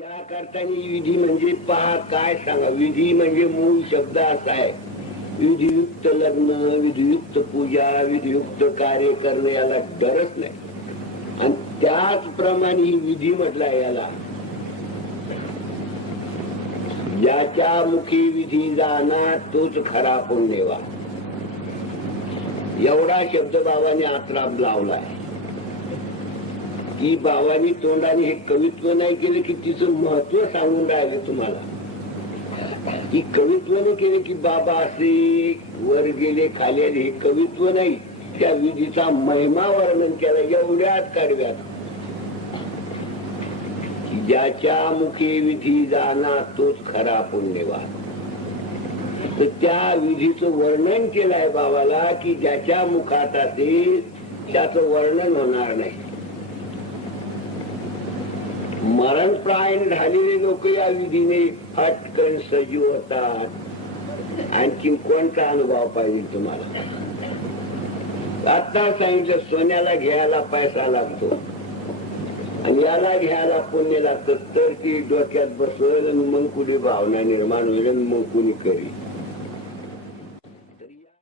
या करताना विधी म्हणजे पहा काय सांगा. विधी म्हणजे मूळ शब्द असा आहे, विधियुक्त लग्न, विधियुक्त पूजा, विधियुक्त कार्य करणे, याला डरच नाही. आणि त्याचप्रमाणे ही विधी म्हटलाय याला. ज्याच्या मुखी विधी जाणार तोच खरा पुण्यवान, एवढा शब्द बाबांनी आत्राब लावलाय. की बाबांनी तोंडाने हे कवित्व नाही केलं की तिचं महत्व सांगून राहिले तुम्हाला. की कवित्व नाही केले की बाबा असे वर गेले खाली आले, हे कवित्व नाही. त्या विधीचा महिमा वर्णन केला एवढ्याच कडव्यात. ज्याच्या मुखी विधी जाणार तोच खरा पुण्यवान. तर त्या विधीचं वर्णन केलंय बाबाला की ज्याच्या मुखात असेल त्याचं वर्णन होणार नाही. मरणप्रायण झालेले लोक या विधीने फटकन सजीव होतात. आणखी कोणता अनुभव पाहिजे तुम्हाला? आता सांगितलं सोन्याला घ्यायला पैसा लागतो आणि याला घ्यायला पुण्य लागतं, तर ती डोक्यात बसवेल आणि मग कुणी भावना निर्माण होईल आणि मग कुणी करी.